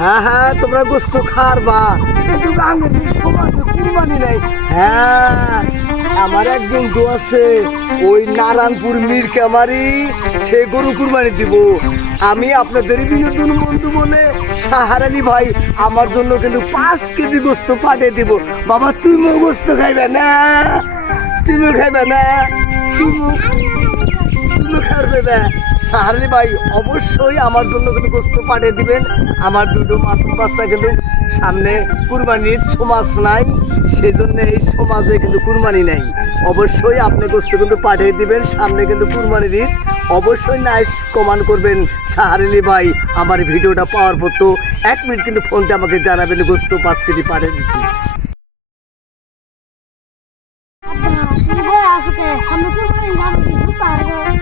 হ্যাঁ হ্যাঁ, তোমরা গোস্ত খারবা, কিন্তু আঙ্গুর সমাজে কুরবানি নাই। হ্যাঁ, আমার এক বন্ধু আছে ওই নারায়ণপুর মীর কামারি, সে গরু কুরবানি দিব। আমি আপনাদের বিনোদন বন্ধু বলে সাহার আলী ভাই আমার জন্য কিন্তু 5 কেজি গোস্ত পাঠিয়ে দিব। বাবা তুমিও গোস্ত খাইবে না? তুমিও খাইবে না? তুমিও খাবে না? সাহার আলী ভাই অবশ্যই আমার জন্য কিন্তু গোস্ত পাঠিয়ে দিবেন। আমার দুটো মাসুম বাচ্চা কিন্তু সামনে কুরবানির সমাজ নাই, সেজন্য এই সমাজে কিন্তু কুরবানি নাই। অবশ্যই আপনি গোস্ত কিন্তু পাঠিয়ে দিবেন, সামনে কিন্তু কুরবানির ঈদ। অবশ্যই নাইস কমেন্ট করবেন সাহার আলী ভাই আমার ভিডিওটা পাওয়ার পর। তো 1 মিনিট কিন্তু ফোনতে আমাকে জানাবেন গোস্ত 5 কেজি পাঠিয়ে দিচ্ছি।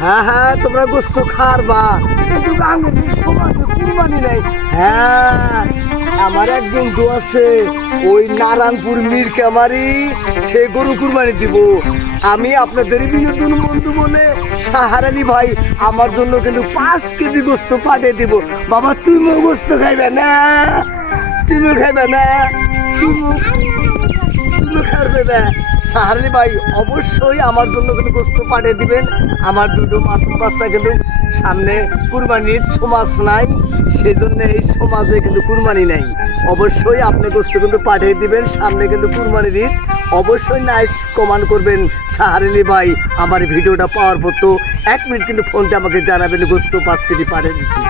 হ্যাঁ হ্যাঁ, তোমরা গোস্ত খারবা, কিন্তু আঙ্গুর সমাজে কুরবানি নাই। হ্যাঁ, আমার এক বন্ধু আছে ওই নারায়ণপুর মীর কামারি, সে গরু কুরবানি দিব। আমি আপনাদের বিনোদন বন্ধু বলে সাহার আলী ভাই আমার জন্য কিন্তু 5 কেজি গোস্ত পাঠিয়ে দিব। বাবা তুমিও গোস্ত খাইবে না? তুমিও খাইবে না? তুমিও খাবে না? সাহার আলী ভাই অবশ্যই আমার জন্য কিন্তু গোস্ত পাঠিয়ে দিবেন। আমার দুটো মাসুম বাচ্চা কিন্তু সামনে কুরবানির সমাজ নাই, সেজন্য এই সমাজে কিন্তু কুরবানি নাই। অবশ্যই আপনি গোস্ত কিন্তু পাঠিয়ে দিবেন, সামনে কিন্তু কুরবানির ঈদ। অবশ্যই নাইস কমেন্ট করবেন সাহার আলী ভাই আমার ভিডিওটা পাওয়ার পর। তো 1 মিনিট কিন্তু ফোনতে আমাকে জানাবেন গোস্ত 5 কেজি পাঠিয়ে দিচ্ছি।